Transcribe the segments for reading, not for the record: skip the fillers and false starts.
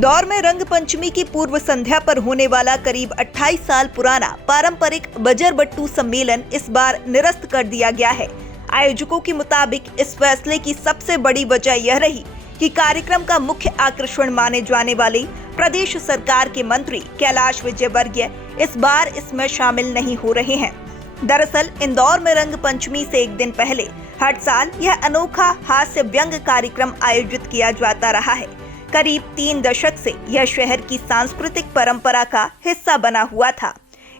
इंदौर में रंग पंचमी की पूर्व संध्या पर होने वाला करीब 28 साल पुराना पारंपरिक बजरबट्टू सम्मेलन इस बार निरस्त कर दिया गया है। आयोजकों के मुताबिक इस फैसले की सबसे बड़ी वजह यह रही कि कार्यक्रम का मुख्य आकर्षण माने जाने वाले प्रदेश सरकार के मंत्री कैलाश विजयवर्गीय इस बार इसमें शामिल नहीं हो रहे हैं। दरअसल इंदौर में रंग पंचमी से एक दिन पहले हर साल यह अनोखा हास्य व्यंग कार्यक्रम आयोजित किया जाता रहा है। करीब 3 दशक से यह शहर की सांस्कृतिक परंपरा का हिस्सा बना हुआ था।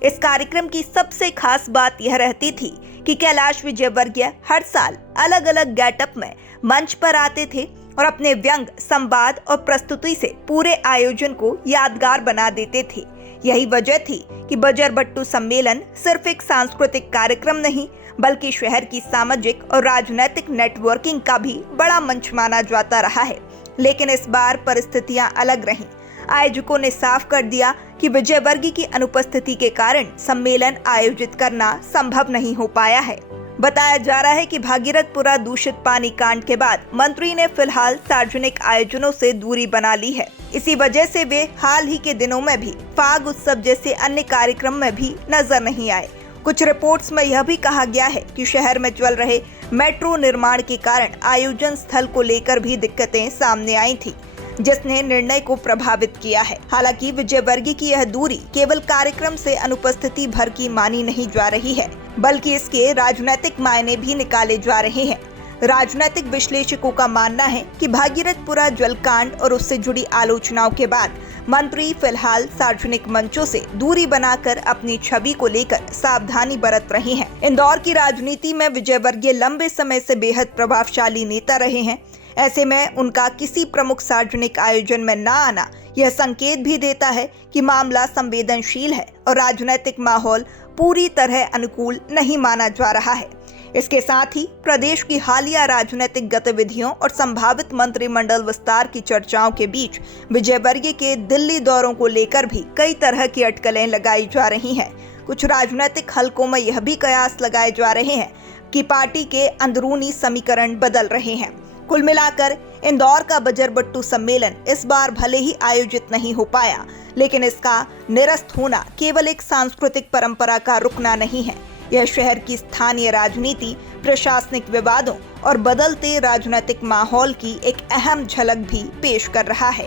इस कार्यक्रम की सबसे खास बात यह रहती थी कि कैलाश विजयवर्गीय हर साल अलग अलग गेटअप में मंच पर आते थे और अपने व्यंग, संवाद और प्रस्तुति से पूरे आयोजन को यादगार बना देते थे। यही वजह थी कि बजरबट्टू सम्मेलन सिर्फ एक सांस्कृतिक कार्यक्रम नहीं बल्कि शहर की सामाजिक और राजनीतिक नेटवर्किंग का भी बड़ा मंच माना जाता रहा है। लेकिन इस बार परिस्थितियां अलग रहीं। आयोजकों ने साफ कर दिया कि विजयवर्गीय की अनुपस्थिति के कारण सम्मेलन आयोजित करना संभव नहीं हो पाया है। बताया जा रहा है कि भागीरथपुरा दूषित पानी कांड के बाद मंत्री ने फिलहाल सार्वजनिक आयोजनों से दूरी बना ली है। इसी वजह से वे हाल ही के दिनों में भी फाग उत्सव जैसे अन्य कार्यक्रम में भी नजर नहीं आए। कुछ रिपोर्ट्स में यह भी कहा गया है कि शहर में चल रहे मेट्रो निर्माण के कारण आयोजन स्थल को लेकर भी दिक्कतें सामने आई थी, जिसने निर्णय को प्रभावित किया है। हालांकि विजयवर्गीय की यह दूरी केवल कार्यक्रम से अनुपस्थिति भर की मानी नहीं जा रही है, बल्कि इसके राजनीतिक मायने भी निकाले जा रहे हैं। राजनीतिक विश्लेषकों का मानना है कि भागीरथपुरा जलकांड और उससे जुड़ी आलोचनाओं के बाद मंत्री फिलहाल सार्वजनिक मंचों से दूरी बनाकर अपनी छवि को लेकर सावधानी बरत रहे हैं। इंदौर की राजनीति में विजयवर्गीय लंबे समय से बेहद प्रभावशाली नेता रहे हैं। ऐसे में उनका किसी प्रमुख सार्वजनिक आयोजन में न आना यह संकेत भी देता है कि मामला संवेदनशील है और राजनीतिक माहौल पूरी तरह अनुकूल नहीं माना जा रहा है। इसके साथ ही प्रदेश की हालिया राजनीतिक गतिविधियों और संभावित मंत्रिमंडल विस्तार की चर्चाओं के बीच विजयवर्गीय के दिल्ली दौरों को लेकर भी कई तरह की अटकलें लगाई जा रही हैं। कुछ राजनीतिक हलकों में यह भी कयास लगाए जा रहे हैं कि पार्टी के अंदरूनी समीकरण बदल रहे हैं। कुल मिलाकर इंदौर का बजरबट्टू सम्मेलन इस बार भले ही आयोजित नहीं हो पाया, लेकिन इसका निरस्त होना केवल एक सांस्कृतिक परंपरा का रुकना नहीं है। यह शहर की स्थानीय राजनीति, प्रशासनिक विवादों और बदलते राजनीतिक माहौल की एक अहम झलक भी पेश कर रहा है।